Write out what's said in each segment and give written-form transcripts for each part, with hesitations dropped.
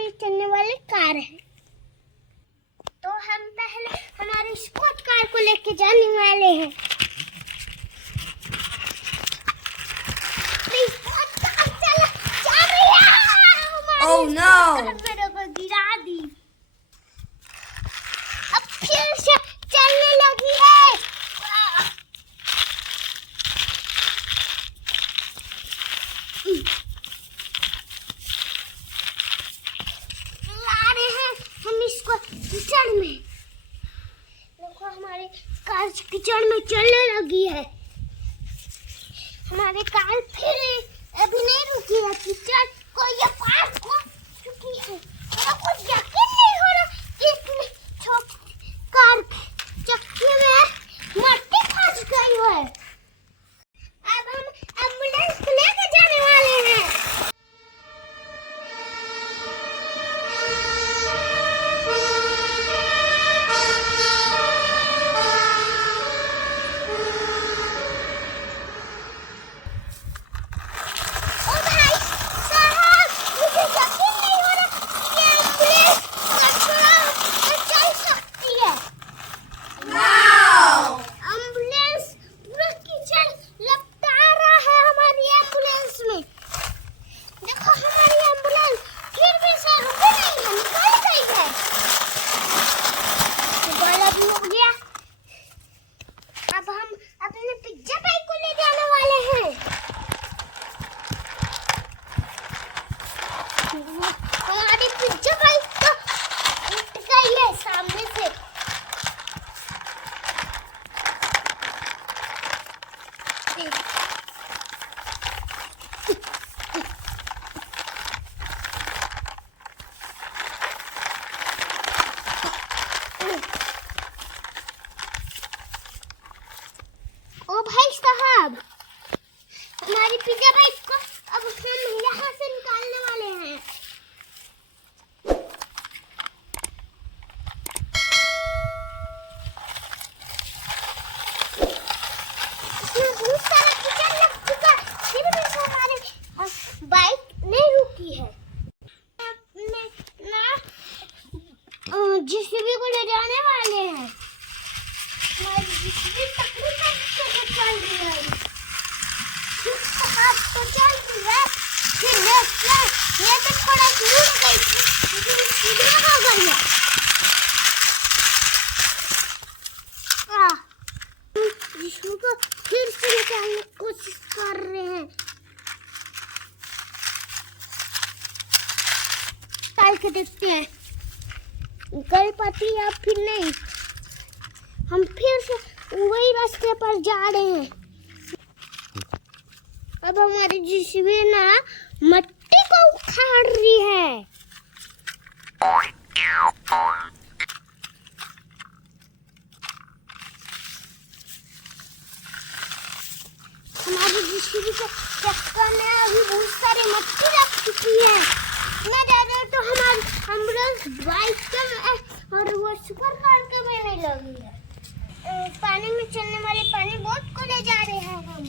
वाली चलने वाली कार है। तो हम पहले हमारे स्कॉट कार को लेके जाने वाले हैं। Oh no! मेरे को गिरा दी। अब फिर से चलने लगी है। ला रहे हैं हम इसको कीचड़ में। देखो हमारी कार कीचड़ में चलने लगी है। हमारी कार फिर अभी नहीं रुकी है, कीचड़ को ये पार हो चुकी है। मेरा कुछ यकीन नहीं हो रहा कि इतनी छोटी कार के चक्के में मट्टी फंस गई है। अब हम एम्बुलेंस को लेकर जाने वाले हैं। हमारी पिज्जा बाइक तो उठ गई है सामने से। ओ भाई साहब, हमारी पिज्जा बाइक को अब हम यहाँ से निकालने वाले हैं। इसमें बहुत सारा कीचड़ लग चुका है, फिर भी हमारी बाइक नहीं रुकी है। जेसीबी को ले जाने वाले हैं। हमारी जेसीबी तकरीबन चल रही है, तो चल रही है। फिर ये तो थोड़ा दूर गई, लेकिन सीधा हो गई है। जिसको फिर से निकालने की कोशिश कर रहे हैं। निकाल के देखते हैं निकल पाती है या फिर नहीं। हम फिर से वही रास्ते पर जा रहे हैं। अब हमारी जेसीबी ना मट्टी को उखाड़ रही है। हमारी जेसीबी के चक्कर में अभी बहुत सारी मट्टी लग चुकी है। इतना ज्यादा तो हमारी एम्बुलेंस बाइक के और वो सुपर कार के में नहीं लगी है। पानी में चलने वाले पानी बोट को ले जा रहे हैं हम।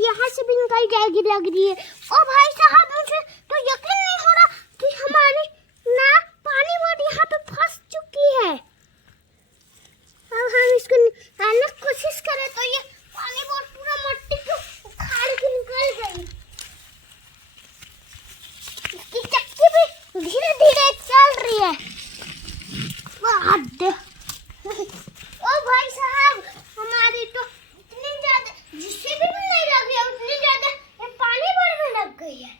यहाँ से भी निकल जाएगी लग रही है। ओ भाई साहब, मुझे तो यकीन नहीं हो रहा कि हमारी ना पानी बोट यहाँ पे फंस चुकी है। अब हम इसको निकालने की कोशिश करें तो ये पानी बोट पूरा मट्टी को उखाड़ के निकल गई। इसकी चक्की भी धीरे धीरे चल रही है। ओ भाई साहब, हमारी तो इतनी ज्यादा जिससे भी नहीं लगी है, उतनी ज्यादा पानी भर में लग गई है।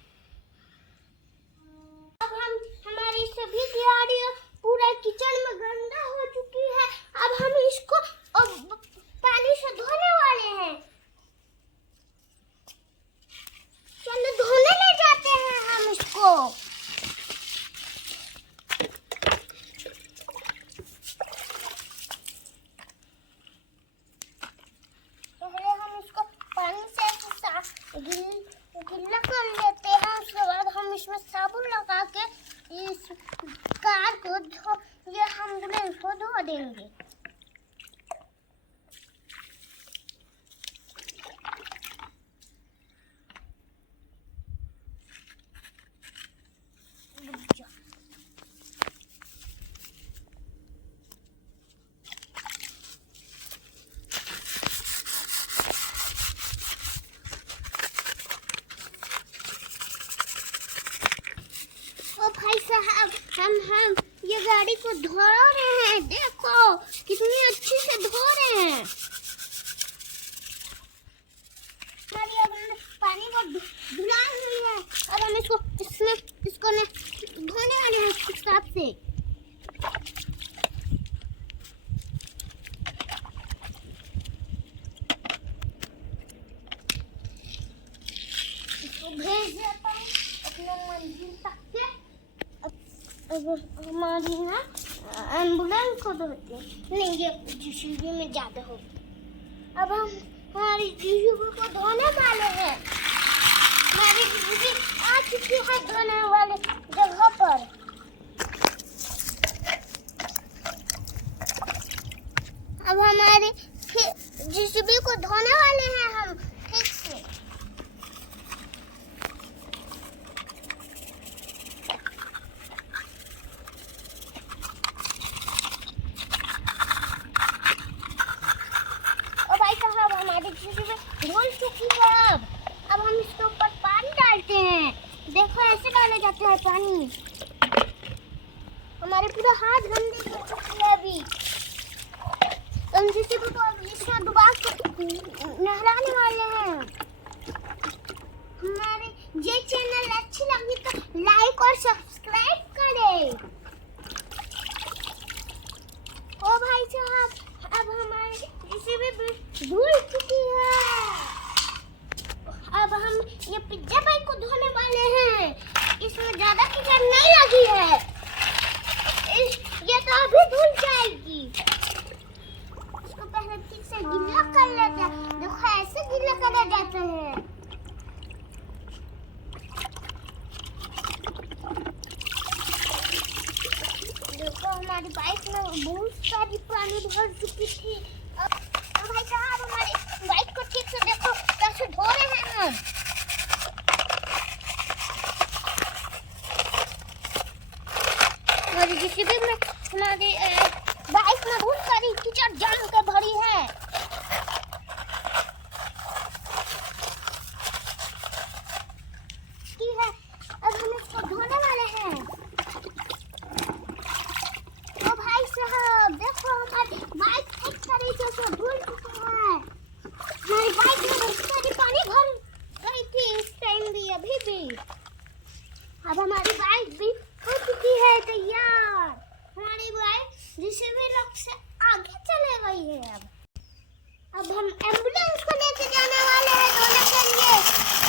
उठा के इस कार को ये हम इसको धो देंगे। भाई साहब हम ये गाड़ी को धो रहे हैं, देखो कितनी अच्छी से धो रहे हैं। पानी को धुला हुई है और हम इसको धोने वाले हैं इस हिसाब से। इसको भेज देता हूँ अपने मंजिल तक के। अब हमारी ना एम्बुलेंस को धोते नहीं, ये जीसीबी में ज्यादा हो। अब हम हमारी जीसीबी को धोने वाले हैं। हमारी जीसीबी आ चुकी है धोने वाले जगह पर। अब हमारे जीसीबी को धोने वाले हैं हम ठीक से। धुल चुकी है। अब हम इसके ऊपर पानी डालते हैं। देखो ऐसे डाले जाते हैं पानी। हमारे पूरा हाथ गंदे हो चुके हैं अभी। हम जीसीबी को इसमें डुबा के नहलाने वाले हैं। हमारे ये चैनल अच्छी लगी तो लाइक और सब्सक्राइब करें। ओ भाई साहब, अब हमारी जीसीबी धुल चुकी है। अब हम ये पिज्जा बाइक को धोने वाले हैं। इसमें ज्यादा कीचड़ नहीं लगी है, ये तो अभी धुल जाएगी। इसको पहले ठीक से गीला कर लेते हैं। देखो ऐसे गीला करा जाता है। देखो हमारी बाइक में बहुत सारी पानी भर चुकी थी। भाई साहब हमारी बाइक को ठीक से देखो कैसे धो रहे हैं हम। हमारी जीसीबी में हमारी बाइक में बहुत सारी कीचड़ जम के भरी है। अब हम इसको धोने वाले हैं। ओ भाई साहब देखो हमारी बाइक ठीक तरीके से धुल चुकी है। हमारी बाइक में बहुत सारी पानी भर गई थी उस टाइम भी, अभी भी। अब हमारी बाइक भी हो चुकी है तैयार। हमारी बाइक जीसीबी लॉक से आगे चले गई है। अब हम एम्बुलेंस को लेके जाने वाले हैं धोने के लिए।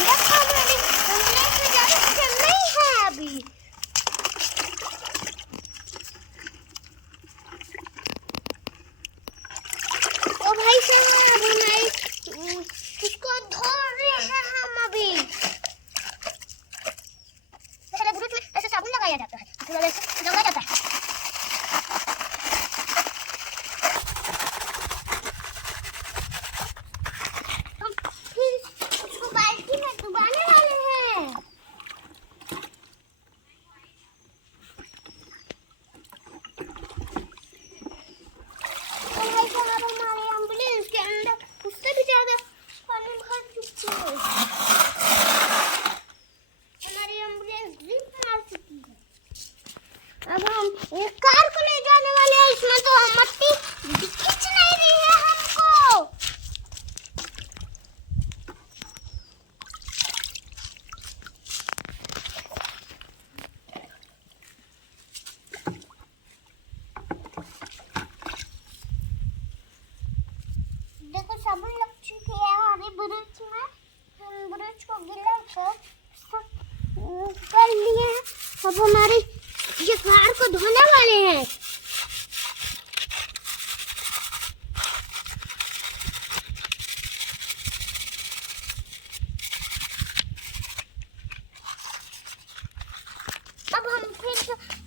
देखो हमारी एम्बुलेंस में ज्यादा कीचड़ नहीं है अभी। ओ भाई साहब हमारी इसको धो रहे हैं हम अभी। पहले ब्रूच में ऐसे साबुन लगाया जाता है, फिर ऐसे रगड़ा जाता है। हम फिर इसको बाल्टी में डुबाने वाले हैं। तो भाई साहब हमारे एम्बुलेंस के अंदर उससे भी ज्यादा पानी भर चुकी है। हमारी एम्बुलेंस ड्रिप मार चुकी है। अब हम ये कार को ले जाने वाले हैं। इसमें तो मट्टी खींच नहीं रही है हमको। देखो साबुन लग चुकी है हमारी ब्रश में। हम ब्रश को गीला कर लिए हैं। अब हमारी ये कार को धोने वाले हैं। अब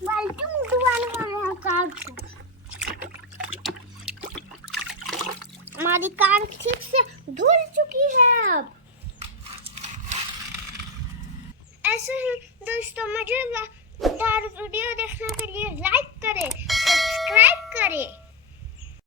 बाल्टी में डुबाने वाले हैं कार को। हमारी कार ठीक से धुल चुकी है अब।